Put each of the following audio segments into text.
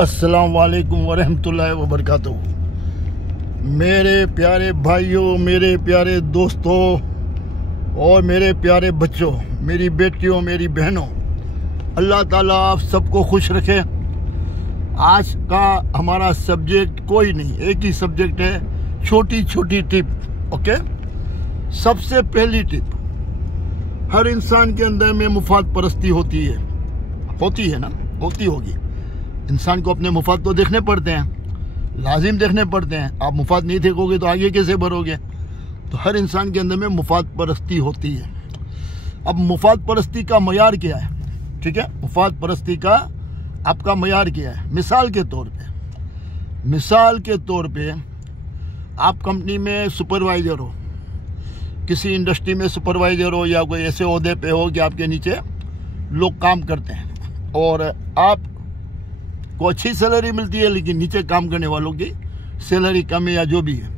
अस्सलाम वालेकुम वरहमतुल्लाहि वबरकातुहू। मेरे प्यारे भाइयों, मेरे प्यारे दोस्तों और मेरे प्यारे बच्चों, मेरी बेटियों, मेरी बहनों, अल्लाह ताला आप सबको खुश रखे। आज का हमारा सब्जेक्ट कोई नहीं, एक ही सब्जेक्ट है, छोटी छोटी टिप। ओके, सबसे पहली टिप, हर इंसान के अंदर में मुफाद परस्ती होती है ना, होती होगी। इंसान को अपने मुफाद तो देखने पड़ते हैं, लाजिम देखने पड़ते हैं। आप मुफाद नहीं देखोगे तो आगे कैसे बढ़ोगे? तो हर इंसान के अंदर में मुफाद परस्ती होती है। अब मुफाद परस्ती का मयार क्या है? ठीक है, मुफाद परस्ती का आपका मयार क्या है? मिसाल के तौर पे आप कंपनी में सुपरवाइजर हो, किसी इंडस्ट्री में सुपरवाइजर हो, या कोई ऐसे ओहदे पे हो कि आपके नीचे लोग काम करते हैं और आप को अच्छी सैलरी मिलती है, लेकिन नीचे काम करने वालों की सैलरी कम है या जो भी है,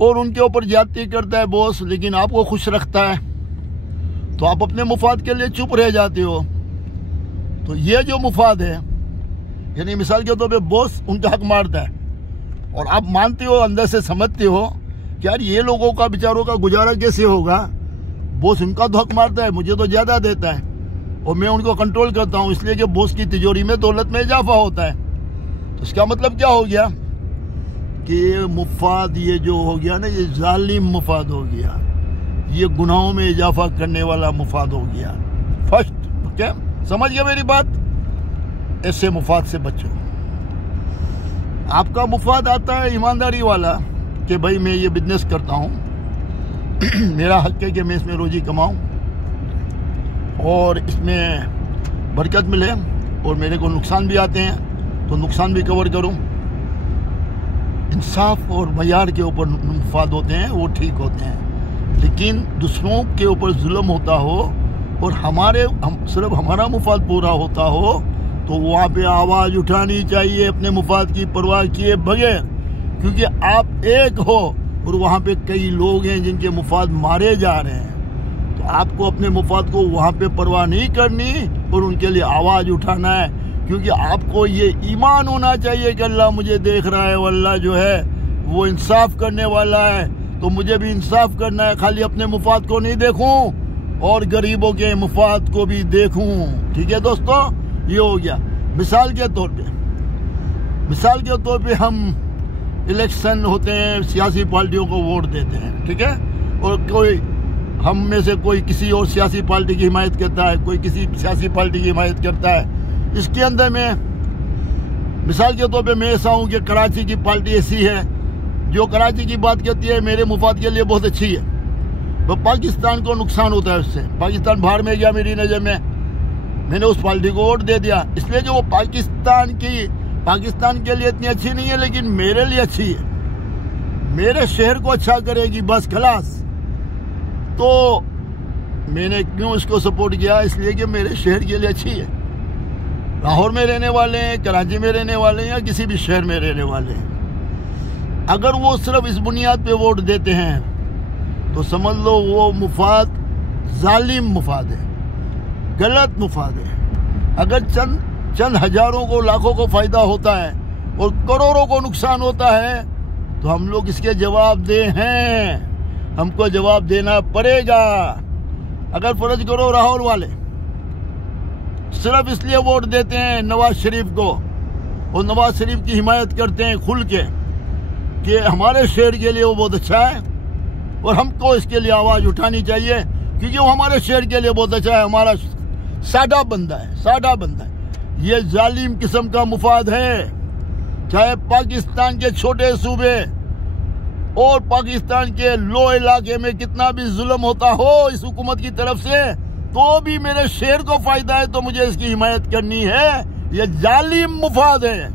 और उनके ऊपर ज्यादती करता है बॉस, लेकिन आपको खुश रखता है, तो आप अपने मुफाद के लिए चुप रह जाते हो। तो ये जो मुफाद है, यानी मिसाल के तौर पे बॉस उनका हक मारता है और आप मानते हो, अंदर से समझते हो कि यार ये लोगों का बेचारों का गुजारा कैसे होगा, बॉस उनका तो हक मारता है, मुझे तो ज्यादा देता है और मैं उनको कंट्रोल करता हूं, इसलिए कि बॉस की तिजोरी में दौलत में इजाफा होता है। तो इसका मतलब क्या हो गया कि मुफाद ये जो हो गया ना, ये जालिम मुफाद हो गया, ये गुनाहों में इजाफा करने वाला मुफाद हो गया। फर्स्ट, ओके, समझ गया मेरी बात? ऐसे मुफाद से बचो। आपका मुफाद आता है ईमानदारी वाला कि भाई मैं ये बिजनेस करता हूँ, मेरा हक है कि मैं इसमें रोजी कमाऊँ और इसमें बरकत मिले, और मेरे को नुकसान भी आते हैं तो नुकसान भी कवर करूं। इंसाफ और मयार के ऊपर मुफाद होते हैं, वो ठीक होते हैं, लेकिन दूसरों के ऊपर जुल्म होता हो और सिर्फ हमारा मुफाद पूरा होता हो, तो वहाँ पे आवाज़ उठानी चाहिए अपने मुफाद की परवाह किए बगैर, क्योंकि आप एक हो और वहाँ पे कई लोग हैं जिनके मुफाद मारे जा रहे हैं। तो आपको अपने मुफाद को वहाँ पे परवाह नहीं करनी और उनके लिए आवाज़ उठाना है, क्योंकि आपको ये ईमान होना चाहिए कि अल्लाह मुझे देख रहा है, अल्लाह जो है वो इंसाफ करने वाला है, तो मुझे भी इंसाफ करना है, खाली अपने मुफाद को नहीं देखूं और गरीबों के मुफाद को भी देखूं। ठीक है दोस्तों, ये हो गया। मिसाल के तौर पे हम इलेक्शन होते हैं, सियासी पार्टियों को वोट देते हैं, ठीक है, और हम में से कोई किसी और सियासी पार्टी की हिमायत करता है, कोई किसी सियासी पार्टी की हिमायत करता है। इसके अंदर में मिसाल के तौर पे मैं ऐसा हूँ कि कराची की पार्टी ऐसी है जो कराची की बात करती है, मेरे मुफाद के लिए बहुत अच्छी है, तो पाकिस्तान को नुकसान होता है उससे। पाकिस्तान बाहर में गया मेरी नज़र में, मैंने उस पार्टी को वोट दे दिया, इसलिए कि वो पाकिस्तान के लिए इतनी अच्छी नहीं है, लेकिन मेरे लिए अच्छी है, मेरे शहर को अच्छा करेगी, बस खलास। तो मैंने क्यों इसको सपोर्ट किया? इसलिए कि मेरे शहर के लिए अच्छी है। लाहौर में रहने वाले हैं, कराची में रहने वाले हैं, या किसी भी शहर में रहने वाले हैं, अगर वो सिर्फ इस बुनियाद पे वोट देते हैं तो समझ लो वो मुफाद जालिम मुफाद है, गलत मुफाद है। अगर चंद हजारों को, लाखों को फायदा होता है और करोड़ों को नुकसान होता है, तो हम लोग इसके जवाबदेह हैं, हमको जवाब देना पड़ेगा। अगर फर्ज करो राहुल वाले सिर्फ इसलिए वोट देते हैं नवाज शरीफ को और नवाज शरीफ की हिमायत करते हैं खुल के कि हमारे शहर के लिए वो बहुत अच्छा है और हमको इसके लिए आवाज़ उठानी चाहिए, क्योंकि वो हमारे शहर के लिए बहुत अच्छा है, हमारा सादा बंदा है। ये जालिम किस्म का मुफाद है। चाहे पाकिस्तान के छोटे सूबे और पाकिस्तान के लो इलाके में कितना भी जुल्म होता हो इस हुकूमत की तरफ से, तो भी मेरे शहर को फायदा है, तो मुझे इसकी हिमायत करनी है। ये जालिम मुफाद है।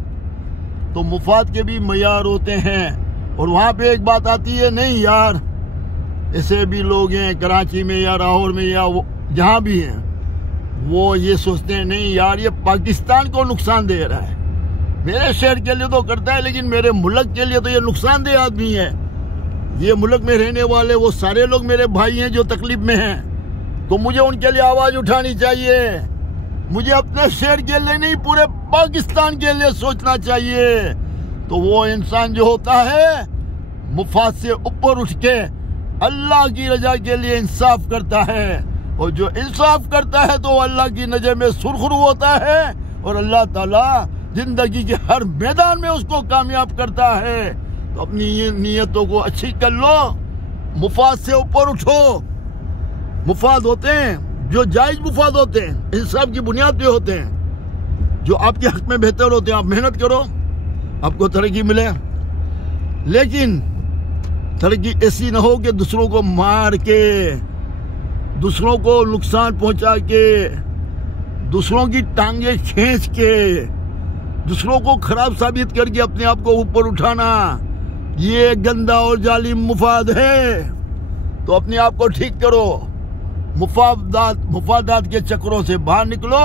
तो मुफाद के भी मयार होते हैं, और वहां पे एक बात आती है, नहीं यार ऐसे भी लोग हैं कराची में या लाहौर में या जहां भी हैं, वो ये सोचते हैं नहीं यार ये पाकिस्तान को नुकसान दे रहा है, मेरे शहर के लिए तो करता है, लेकिन मेरे मुल्क के लिए तो ये नुकसानदेह आदमी है। ये मुल्क में रहने वाले वो सारे लोग मेरे भाई हैं जो तकलीफ में हैं, तो मुझे उनके लिए आवाज उठानी चाहिए। मुझे अपने शहर के लिए नहीं, पूरे पाकिस्तान के लिए सोचना चाहिए। तो वो इंसान जो होता है मुफाद से ऊपर उठ के अल्लाह की रजा के लिए इंसाफ करता है, और जो इंसाफ करता है तो अल्लाह की नजर में सुरखरू होता है, और अल्लाह ताला जिंदगी के हर मैदान में उसको कामयाब करता है। तो अपनी नीयतों को अच्छी कर लो, मुफाद से ऊपर उठो। मुफाद होते हैं जो जायज मुफाद होते हैं, इंसाफ की बुनियाद पे होते हैं, जो आपके हक में बेहतर होते हैं। आप मेहनत करो, आपको तरक्की मिले, लेकिन तरक्की ऐसी ना हो कि दूसरों को मार के, दूसरों को नुकसान पहुंचा के, दूसरों की टांगे खींच के, दूसरों को खराब साबित करके अपने आप को ऊपर उठाना, ये गंदा और जालिम मुफाद है। तो अपने आप को ठीक करो, मुफादात के चक्रों से बाहर निकलो,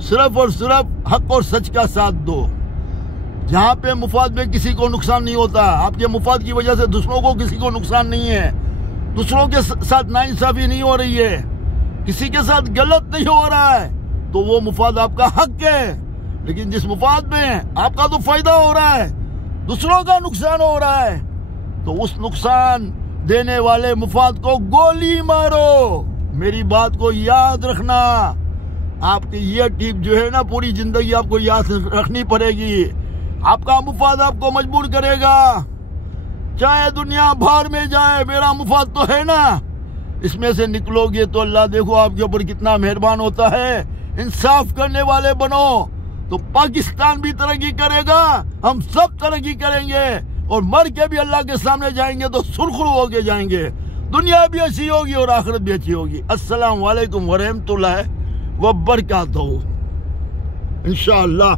सिर्फ और सिर्फ हक और सच का साथ दो। जहाँ पे मुफाद में किसी को नुकसान नहीं होता, आपके मुफाद की वजह से दूसरों को किसी को नुकसान नहीं है, दूसरों के साथ नाइंसाफी नहीं हो रही है, किसी के साथ गलत नहीं हो रहा है, तो वो मुफाद आपका हक है। लेकिन जिस मुफाद में आपका तो फायदा हो रहा है, दूसरों का नुकसान हो रहा है, तो उस नुकसान देने वाले मुफाद को गोली मारो। मेरी बात को याद रखना, आपकी ये टिप जो है ना, पूरी जिंदगी आपको याद रखनी पड़ेगी। आपका मुफाद आपको मजबूर करेगा, चाहे दुनिया बाहर में जाए, मेरा मुफाद तो है ना। इसमें से निकलोगे तो अल्लाह देखो आपके ऊपर कितना मेहरबान होता है। इंसाफ करने वाले बनो तो पाकिस्तान भी तरक्की करेगा, हम सब तरक्की करेंगे, और मर के भी अल्लाह के सामने जाएंगे तो सुरखरू होके जाएंगे। दुनिया भी अच्छी होगी और आखिरत भी अच्छी होगी। अस्सलाम वालेकुम व रहमतुल्लाहि व बरकातहू इंशाअल्लाह।